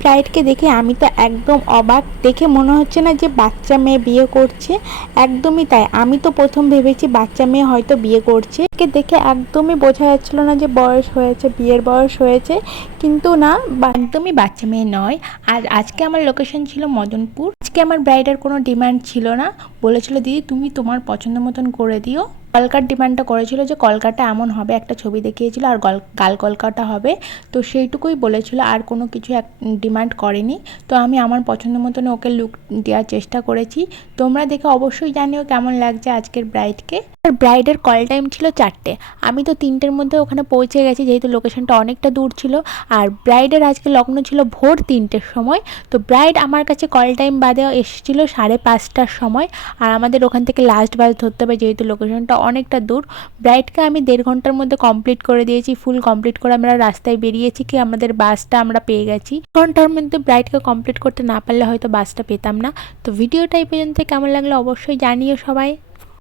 ব্রাইডকে দেখে আমি তো একদম অবাক। দেখে মনে হচ্ছে না যে বাচ্চা মেয়ে বিয়ে করছে, একদমই তাই। আমি তো প্রথম ভেবেছি বাচ্চা মেয়ে হয়তো বিয়ে করছে। একে দেখে একদমই বোঝা যাচ্ছিল না যে বয়স হয়েছে, বিয়ের বয়স হয়েছে, কিন্তু না, একদমই বাচ্চা মেয়ে নয়। আর আজকে আমার লোকেশন ছিল মদনপুর। আজকে আমার ব্রাইডের কোনো ডিমান্ড ছিল না, বলেছিল দিদি তুমি তোমার পছন্দ মতন করে দিও। কলকার ডিমান্ডটা করেছিল যে কলকাটা এমন হবে, একটা ছবি দেখিয়েছিল, আর গাল কলকাটা হবে, তো সেইটুকুই বলেছিল, আর কোনো কিছু ডিমান্ড করেনি। তো আমি আমার পছন্দ মতন ওকে লুক দেওয়ার চেষ্টা করেছি। তোমরা দেখে অবশ্যই জানিও কেমন লাগছে আজকের ব্রাইডকে। আর ব্রাইডের কল টাইম ছিল 4টে, আমি তো 3টের মধ্যে ওখানে পৌঁছে গেছি, যেহেতু লোকেশনটা অনেকটা দূর ছিল। আর ব্রাইডের আজকে লগ্ন ছিল ভোর 3টের সময়। তো ব্রাইড আমার কাছে কল টাইম বাদে এসেছিল 5:30টার সময়। আর আমাদের ওখান থেকে লাস্ট বাস ধরতে হবে, যেহেতু লোকেশনটা অনেকটা দূর। ব্রাইডকে আমি 1.5 ঘন্টার মধ্যে কমপ্লিট করে দিয়েছি, ফুল কমপ্লিট করে আমরা রাস্তায় বেরিয়েছি, কি আমাদের বাসটা আমরা পেয়ে গেছি। ঘন্টার মধ্যে ব্রাইডকে কমপ্লিট করতে না পারলে হয়তো বাসটা পেতাম না। তো ভিডিওটা এই পর্যন্ত কেমন লাগলো অবশ্যই জানিও সবাই।